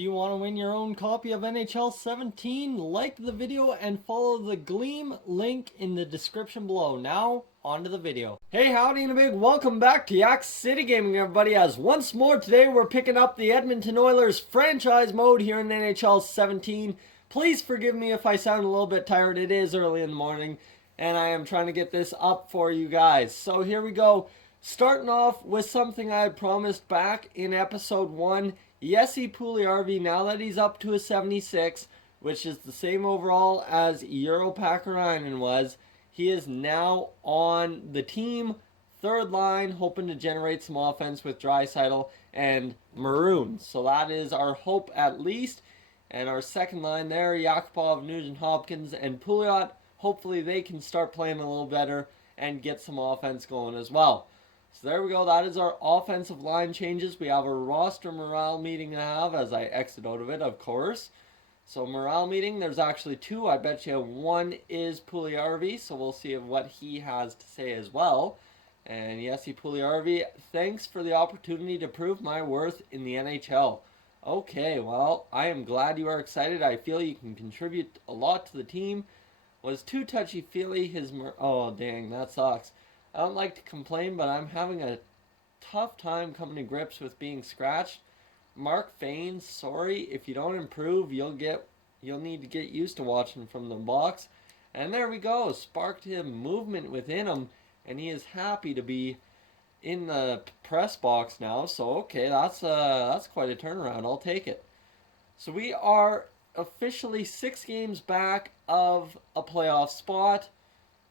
Do you want to win your own copy of NHL 17? Like the video and follow the Gleam link in the description below. Now, on to the video. Hey, howdy and a big welcome back to Yak-City Gaming, everybody, as once more today we're picking up the Edmonton Oilers franchise mode here in NHL 17. Please forgive me if I sound a little bit tired. It is early in the morning, and I am trying to get this up for you guys. So here we go. Starting off with something I had promised back in episode 1. Jesse Puljujärvi, now that he's up to a 76, which is the same overall as Euro Pakarainen was, he is now on the team, third line, hoping to generate some offense with Draisaitl and Maroon. So that is our hope at least. And our second line there, Yakupov, Nugent-Hopkins, and Pouliot, hopefully they can start playing a little better and get some offense going as well. So there we go. That is our offensive line changes. We have a roster morale meeting to have as I exit out of it, of course. So morale meeting, there's actually two. I bet you one is Puljujärvi, so we'll see what he has to say as well. And Jesse Puljujärvi, thanks for the opportunity to prove my worth in the NHL. Okay, well, I am glad you are excited. I feel you can contribute a lot to the team. Was too touchy-feely. Oh, dang, that sucks. I don't like to complain, but I'm having a tough time coming to grips with being scratched. Mark Fain, sorry, if you don't improve, you'll need to get used to watching from the box. And there we go, sparked him movement within him, and he is happy to be in the press box now. So okay, that's quite a turnaround. I'll take it. So we are officially 6 games back of a playoff spot.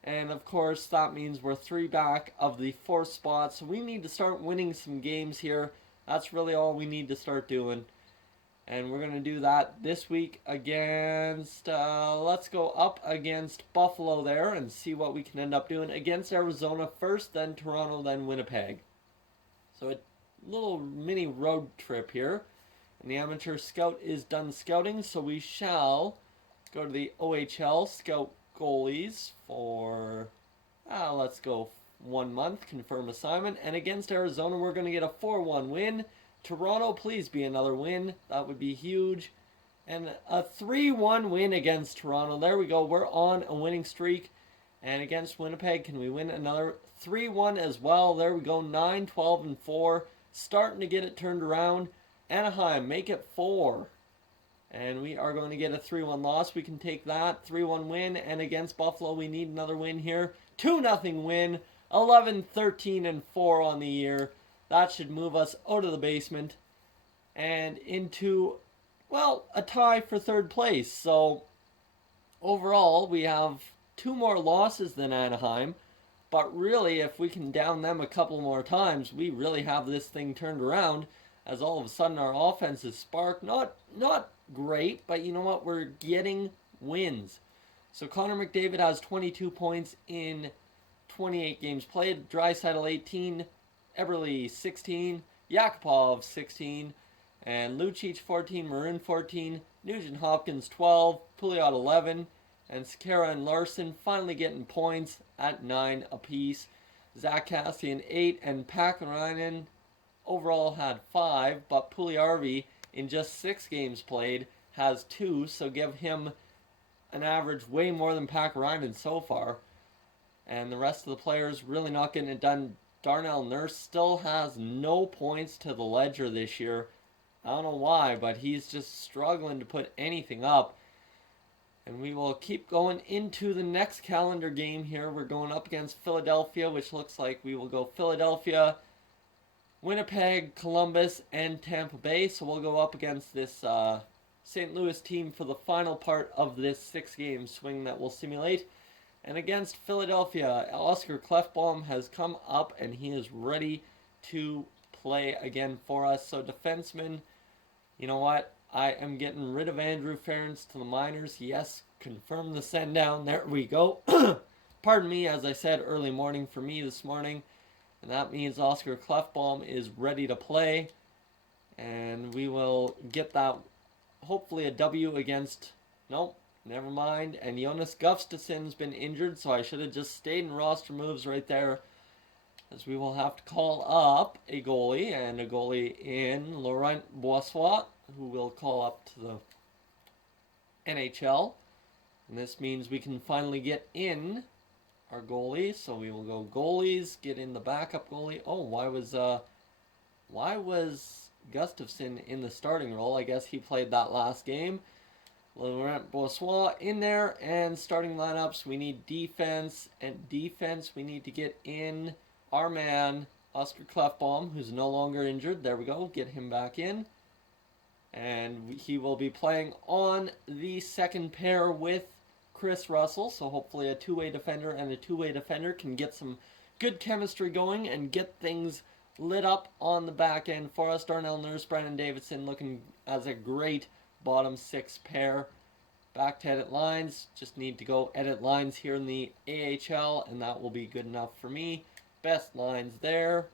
And of course, that means we're 3 back of the 4th spot. So we need to start winning some games here. That's really all we need to start doing. And we're going to do that this week against, let's go up against Buffalo there and see what we can end up doing. Against Arizona first, then Toronto, then Winnipeg. So a little mini road trip here. And the amateur scout is done scouting, so we shall go to the OHL, scout goalies for, let's go 1 month, confirm assignment. And against Arizona, we're going to get a 4-1 win. Toronto, please be another win. That would be huge. And a 3-1 win against Toronto. There we go. We're on a winning streak. And against Winnipeg, can we win another 3-1 as well? There we go. 9-12-4. Starting to get it turned around. Anaheim, make it 4. And we are going to get a 3-1 loss. We can take that. 3-1 win. And against Buffalo, we need another win here. 2-0 win. 11-13-4 on the year. That should move us out of the basement. And into, well, a tie for 3rd place. So, overall, we have 2 more losses than Anaheim. But really, if we can down them a couple more times, we really have this thing turned around. As all of a sudden our offense is sparked. Not great, but you know what? We're getting wins. So Connor McDavid has 22 points in 28 games played. Draisaitl 18, Eberle 16, Yakupov 16, and Lucic 14, Maroon 14, Nugent-Hopkins 12, Pouliot 11, and Sekera and Larson finally getting points at 9 apiece. Zach Kassian 8, and Pakarainen overall had 5, but Puljujärvi in just 6 games played has 2, so give him an average way more than Pakarainen so far. And the rest of the players really not getting it done. Darnell Nurse still has no points to the ledger this year. I don't know why, but he's just struggling to put anything up. And we will keep going into the next calendar game here. We're going up against Philadelphia, which looks like we will go Philadelphia, Winnipeg, Columbus, and Tampa Bay. So we'll go up against this St. Louis team for the final part of this 6-game swing that we'll simulate. And against Philadelphia, Oscar Klefbom has come up and he is ready to play again for us. So defenseman, you know what? I am getting rid of Andrew Ferentz to the minors. Yes, confirm the send down. There we go. Pardon me, as I said, early morning for me this morning. And that means Oscar Klefbom is ready to play. And we will get that, hopefully a W against, nope, never mind. And Jonas Gustafsson's been injured, so I should have just stayed in roster moves right there. As we will have to call up a goalie, and a goalie in Laurent Boissois, who will call up to the NHL. And this means we can finally get in our goalie. So we will go goalies, get in the backup goalie. Oh, why was Gustafson in the starting role? I guess he played that last game. Laurent Brossoit in there, and starting lineups, we need defense, and defense, we need to get in our man, Oscar Klefbom, who's no longer injured. There we go, get him back in. And he will be playing on the second pair with Chris Russell, so hopefully a two-way defender and a two-way defender can get some good chemistry going and get things lit up on the back end for us. Darnell Nurse, Brandon Davidson looking as a great bottom six pair. Back to edit lines. Just need to go edit lines here in the AHL, and that will be good enough for me. Best lines there.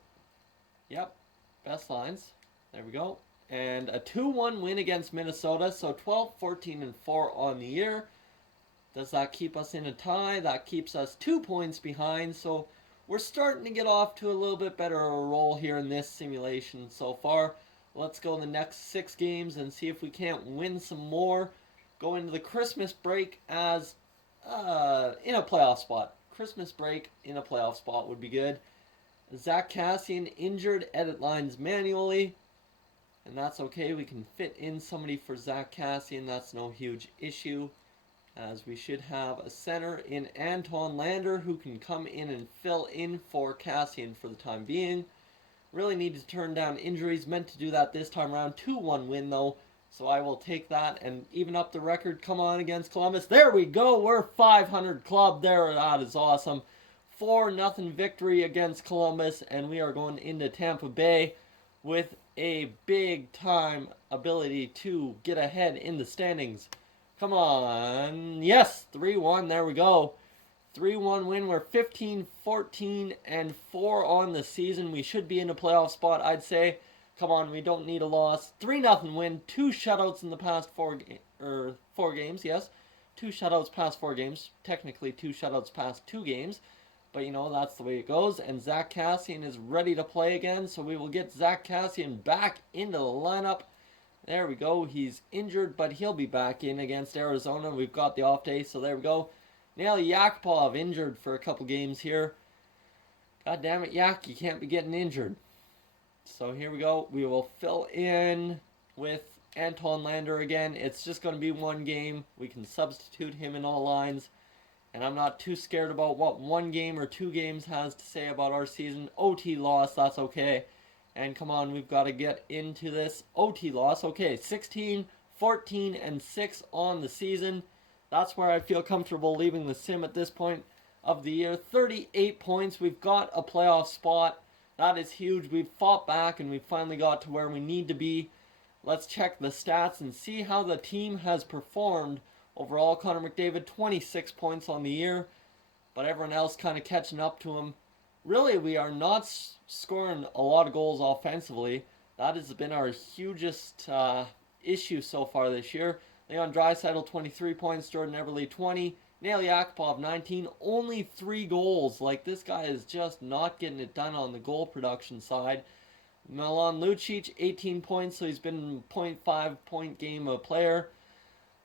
Yep, best lines. There we go. And a 2-1 win against Minnesota, so 12, 14, and 4 on the year. Does that keep us in a tie? That keeps us 2 points behind, so we're starting to get off to a little bit better a roll here in this simulation so far. Let's go the next 6 games and see if we can't win some more. Go into the Christmas break as in a playoff spot. Christmas break in a playoff spot would be good. Zach Kassian injured, edit lines manually. And that's okay. We can fit in somebody for Zach Kassian. That's no huge issue. As we should have a center in Anton Lander who can come in and fill in for Kassian for the time being. Really need to turn down injuries. Meant to do that this time around. 2-1 win though. So I will take that and even up the record. Come on against Columbus. There we go. We're 500 club there. That is awesome. 4-0 victory against Columbus. And we are going into Tampa Bay with a big time ability to get ahead in the standings. Come on. Yes, 3-1. There we go. 3-1 win. We're 15, 14, and 4 on the season. We should be in a playoff spot, I'd say. Come on, we don't need a loss. 3-0 win. 2 shutouts in the past 4 games, yes. 2 shutouts past 4 games. Technically 2 shutouts past 2 games. But, you know, that's the way it goes. And Zach Kassian is ready to play again. So we will get Zach Kassian back into the lineup. There we go. He's injured, but he'll be back in against Arizona. We've got the off day, so there we go. Nail Yakupov injured for a couple games here. God damn it, Yak, you can't be getting injured. So here we go. We will fill in with Anton Lander again. It's just going to be 1 game. We can substitute him in all lines. And I'm not too scared about what 1 game or 2 games has to say about our season. OT loss, that's okay. And come on, we've got to get into this OT loss. Okay, 16, 14, and 6 on the season. That's where I feel comfortable leaving the sim at this point of the year. 38 points. We've got a playoff spot. That is huge. We've fought back and we finally got to where we need to be. Let's check the stats and see how the team has performed. Overall, Connor McDavid, 26 points on the year. But everyone else kind of catching up to him. Really, we are not scoring a lot of goals offensively. That has been our hugest issue so far this year. Leon Draisaitl, 23 points. Jordan Eberle, 20. Nail Yakupov, 19. Only 3 goals. Like, this guy is just not getting it done on the goal production side. Milan Lucic, 18 points, so he's been a 0.5 point game a player.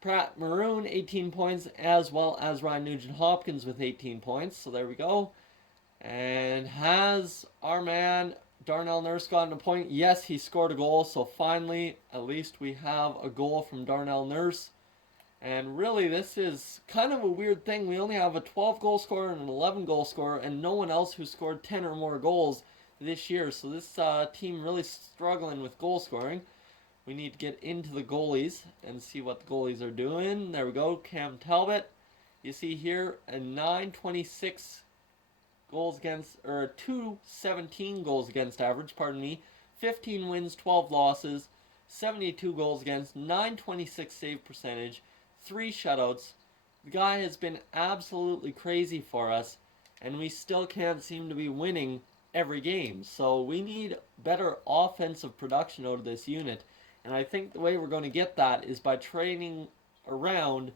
Pratt Maroon, 18 points, as well as Ryan Nugent-Hopkins with 18 points. So there we go. And has our man Darnell Nurse gotten a point? Yes, he scored a goal. So finally, at least we have a goal from Darnell Nurse. And really, this is kind of a weird thing. We only have a 12 goal scorer and an 11 goal scorer, and no one else who scored 10 or more goals this year. So this team really struggling with goal scoring. We need to get into the goalies and see what the goalies are doing. There we go. Cam Talbot. You see here a 926 goals against, or a 217 goals against average, pardon me. 15 wins, 12 losses, 72 goals against, 926 save percentage, 3 shutouts. The guy has been absolutely crazy for us, and we still can't seem to be winning every game. So we need better offensive production out of this unit. And I think the way we're going to get that is by trading around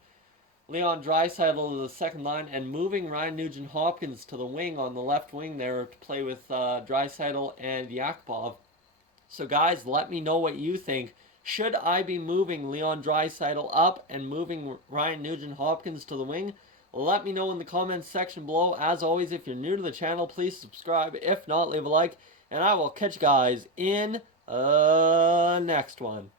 Leon Draisaitl to the second line and moving Ryan Nugent-Hopkins to the wing on the left wing there to play with Draisaitl and Yakupov. So guys, let me know what you think. Should I be moving Leon Draisaitl up and moving Ryan Nugent-Hopkins to the wing? Let me know in the comments section below. As always, if you're new to the channel, please subscribe. If not, leave a like. And I will catch you guys in next one.